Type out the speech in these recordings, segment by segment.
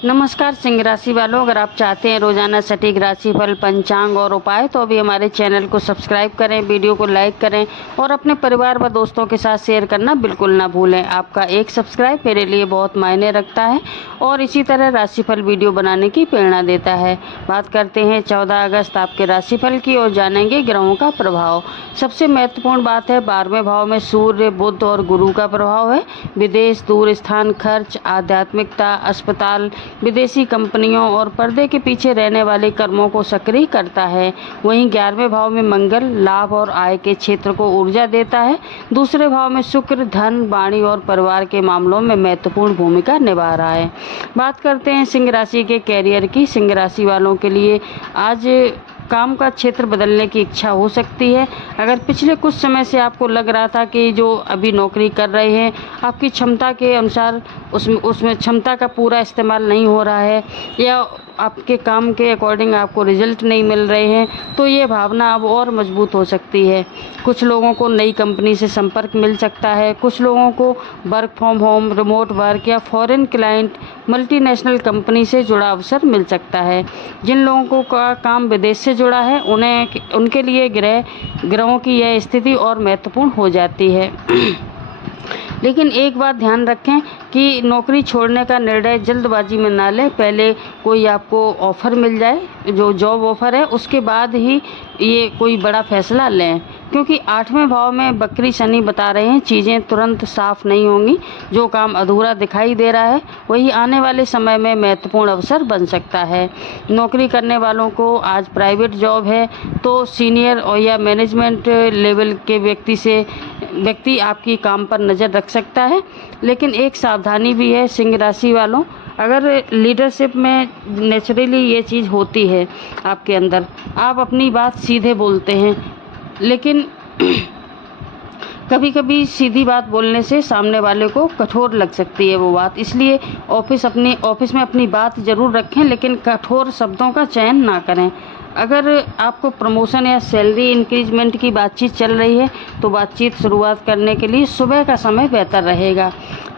नमस्कार सिंह राशि वालों, अगर आप चाहते हैं रोजाना सटीक राशिफल, पंचांग और उपाय तो अभी हमारे चैनल को सब्सक्राइब करें, वीडियो को लाइक करें और अपने परिवार व दोस्तों के साथ शेयर करना बिल्कुल ना भूलें। आपका एक सब्सक्राइब मेरे लिए बहुत मायने रखता है और इसी तरह राशिफल वीडियो बनाने की प्रेरणा देता है। बात करते हैं 14 अगस्त आपके राशिफल की और जानेंगे ग्रहों का प्रभाव। सबसे महत्वपूर्ण बात है 12वें भाव में सूर्य, बुध और गुरु का प्रभाव है। विदेश, दूर स्थान, खर्च, आध्यात्मिकता, अस्पताल, विदेशी कंपनियों और पर्दे के पीछे रहने वाले कर्मों को सक्रिय करता है। वहीं 11वें भाव में मंगल लाभ और आय के क्षेत्र को ऊर्जा देता है। दूसरे भाव में शुक्र धन, वाणी और परिवार के मामलों में महत्वपूर्ण भूमिका निभा रहा है। बात करते हैं सिंह राशि के कैरियर की। सिंह राशि वालों के लिए आज काम का क्षेत्र बदलने की इच्छा हो सकती है। अगर पिछले कुछ समय से आपको लग रहा था कि जो अभी नौकरी कर रहे हैं आपकी क्षमता के अनुसार उसमें क्षमता का पूरा इस्तेमाल नहीं हो रहा है या आपके काम के अकॉर्डिंग आपको रिजल्ट नहीं मिल रहे हैं, तो ये भावना अब और मजबूत हो सकती है। कुछ लोगों को नई कंपनी से संपर्क मिल सकता है, कुछ लोगों को work from home, remote work या फॉरेन क्लाइंट, मल्टीनेशनल कंपनी से जुड़ा अवसर मिल सकता है। जिन लोगों को का काम विदेश से जुड़ा है उनके लिए ग्रहों की यह स्थिति और महत्वपूर्ण हो जाती है। लेकिन एक बात ध्यान रखें कि नौकरी छोड़ने का निर्णय जल्दबाजी में ना लें। पहले कोई आपको ऑफ़र मिल जाए, जो जॉब ऑफ़र है, उसके बाद ही ये कोई बड़ा फैसला लें, क्योंकि 8वें भाव में बकरी शनि बता रहे हैं चीज़ें तुरंत साफ नहीं होंगी। जो काम अधूरा दिखाई दे रहा है वही आने वाले समय में महत्वपूर्ण अवसर बन सकता है। नौकरी करने वालों को आज प्राइवेट जॉब है तो सीनियर और या मैनेजमेंट लेवल के व्यक्ति आपकी काम पर नज़र रख सकता है। लेकिन एक सावधानी भी है सिंह राशि वालों, अगर लीडरशिप में नेचुरली ये चीज़ होती है आपके अंदर, आप अपनी बात सीधे बोलते हैं, लेकिन कभी कभी सीधी बात बोलने से सामने वाले को कठोर लग सकती है वो बात। इसलिए ऑफिस में अपनी बात ज़रूर रखें, लेकिन कठोर शब्दों का चयन ना करें। अगर आपको प्रमोशन या सैलरी इंक्रीजमेंट की बातचीत चल रही है तो बातचीत शुरुआत करने के लिए सुबह का समय बेहतर रहेगा।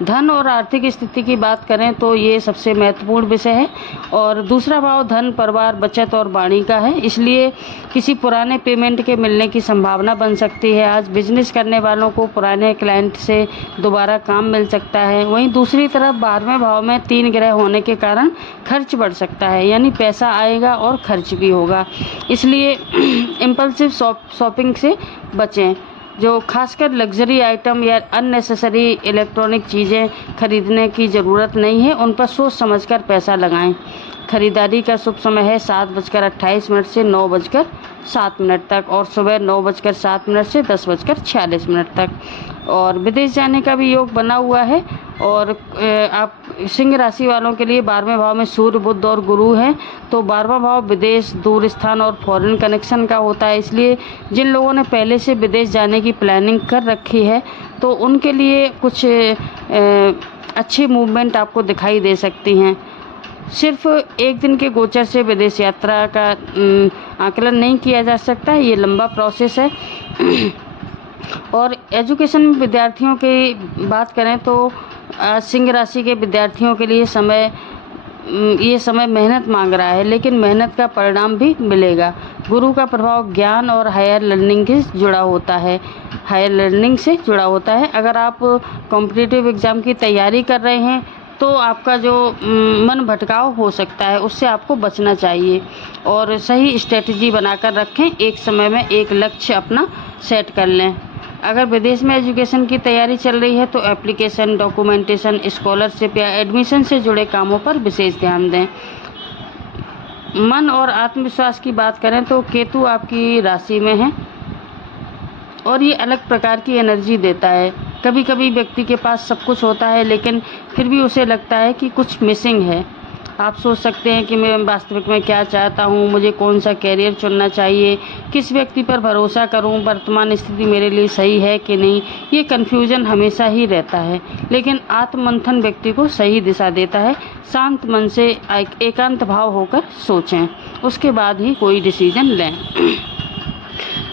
धन और आर्थिक स्थिति की बात करें तो ये सबसे महत्वपूर्ण विषय है और दूसरा भाव धन, परिवार, बचत और वाणी का है, इसलिए किसी पुराने पेमेंट के मिलने की संभावना बन सकती है। आज बिजनेस करने वालों को पुराने क्लाइंट से दोबारा काम मिल सकता है। वहीं दूसरी तरफ 12वें भाव में 3 ग्रह होने के कारण खर्च बढ़ सकता है, यानी पैसा आएगा और खर्च भी होगा। इसलिए इम्पल्सिव शॉपिंग से बचें। जो खासकर लग्जरी आइटम या अननेसेसरी इलेक्ट्रॉनिक चीज़ें खरीदने की ज़रूरत नहीं है, उन पर सोच समझकर पैसा लगाएं। खरीदारी का शुभ समय है 7:28 से 9:07 तक और सुबह 9:07 से 10:46 तक। और विदेश जाने का भी योग बना हुआ है। और आप सिंह राशि वालों के लिए 12वें भाव में सूर्य, बुध और गुरु हैं, तो 12वां भाव विदेश, दूर स्थान और फॉरेन कनेक्शन का होता है। इसलिए जिन लोगों ने पहले से विदेश जाने की प्लानिंग कर रखी है तो उनके लिए कुछ अच्छी मूवमेंट आपको दिखाई दे सकती हैं। सिर्फ एक दिन के गोचर से विदेश यात्रा का आकलन नहीं किया जा सकता, ये लंबा प्रोसेस है। और एजुकेशन विद्यार्थियों की बात करें तो सिंह राशि के विद्यार्थियों के लिए ये समय मेहनत मांग रहा है, लेकिन मेहनत का परिणाम भी मिलेगा। गुरु का प्रभाव ज्ञान और हायर लर्निंग से जुड़ा होता है। अगर आप कॉम्पिटिटिव एग्ज़ाम की तैयारी कर रहे हैं तो आपका जो मन भटकाव हो सकता है उससे आपको बचना चाहिए और सही स्ट्रेटजी बनाकर रखें। एक समय में एक लक्ष्य अपना सेट कर लें। अगर विदेश में एजुकेशन की तैयारी चल रही है तो एप्लीकेशन, डॉक्यूमेंटेशन, स्कॉलरशिप या एडमिशन से जुड़े कामों पर विशेष ध्यान दें। मन और आत्मविश्वास की बात करें तो केतु आपकी राशि में है और ये अलग प्रकार की एनर्जी देता है। कभी कभी व्यक्ति के पास सब कुछ होता है लेकिन फिर भी उसे लगता है कि कुछ मिसिंग है। आप सोच सकते हैं कि मैं वास्तविक में क्या चाहता हूँ, मुझे कौन सा कैरियर चुनना चाहिए, किस व्यक्ति पर भरोसा करूँ, वर्तमान स्थिति मेरे लिए सही है कि नहीं। ये कन्फ्यूजन हमेशा ही रहता है, लेकिन आत्ममंथन व्यक्ति को सही दिशा देता है। शांत मन से एकांत भाव होकर सोचें, उसके बाद ही कोई डिसीजन लें।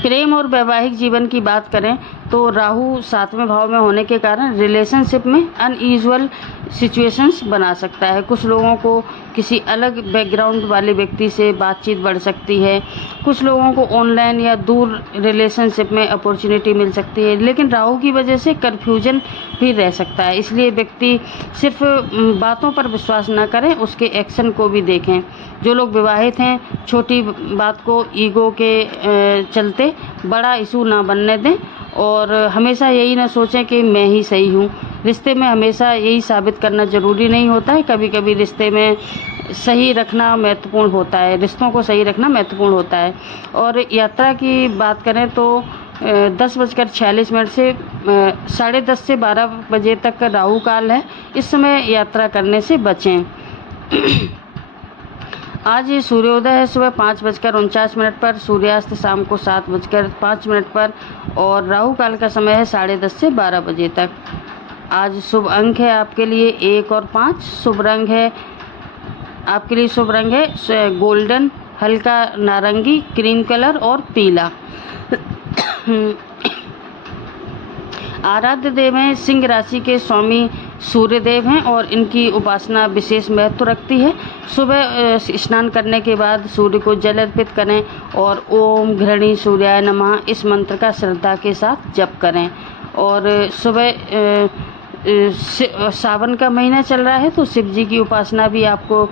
प्रेम और वैवाहिक जीवन की बात करें तो राहु 7वें भाव में होने के कारण रिलेशनशिप में अनयूजुअल सिचुएशंस बना सकता है। कुछ लोगों को किसी अलग बैकग्राउंड वाले व्यक्ति से बातचीत बढ़ सकती है, कुछ लोगों को ऑनलाइन या दूर रिलेशनशिप में अपॉर्चुनिटी मिल सकती है, लेकिन राहु की वजह से कन्फ्यूजन भी रह सकता है। इसलिए व्यक्ति सिर्फ बातों पर विश्वास न करें, उसके एक्शन को भी देखें। जो लोग विवाहित हैं, छोटी बात को ईगो के चलते बड़ा इशू ना बनने दें और हमेशा यही ना सोचें कि मैं ही सही हूँ। रिश्ते में हमेशा यही साबित करना ज़रूरी नहीं होता है, कभी कभी रिश्ते में सही रखना महत्वपूर्ण होता है, रिश्तों को सही रखना महत्वपूर्ण होता है। और यात्रा की बात करें तो 10:46 से 10:30 से 12 बजे तक राहु काल है, इस समय यात्रा करने से बचें। आज सूर्योदय है सुबह 5:49 पर, सूर्यास्त शाम को 7:05 पर और राहु काल का समय है 10:30 से 12 बजे तक। आज शुभ अंक है आपके लिए 1 और 5। शुभ रंग है आपके लिए, शुभ रंग है गोल्डन, हल्का नारंगी, क्रीम कलर और पीला। आराध्य देव हैं सिंह राशि के स्वामी सूर्यदेव हैं और इनकी उपासना विशेष महत्व रखती है। सुबह स्नान करने के बाद सूर्य को जल अर्पित करें और ओम घृणी सूर्याय नमः इस मंत्र का श्रद्धा के साथ जप करें। और सुबह सावन का महीना चल रहा है तो शिव जी की उपासना भी आपको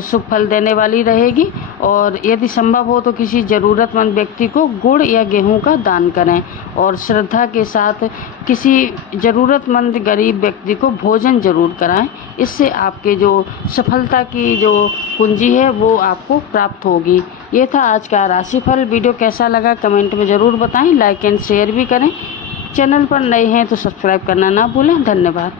शुभ फल देने वाली रहेगी। और यदि संभव हो तो किसी ज़रूरतमंद व्यक्ति को गुड़ या गेहूं का दान करें और श्रद्धा के साथ किसी ज़रूरतमंद गरीब व्यक्ति को भोजन जरूर कराएं। इससे आपके जो सफलता की जो कुंजी है वो आपको प्राप्त होगी। ये था आज का राशिफल। वीडियो कैसा लगा कमेंट में ज़रूर बताएं, लाइक एंड शेयर भी करें। चैनल पर नए हैं तो सब्सक्राइब करना ना भूलें। धन्यवाद।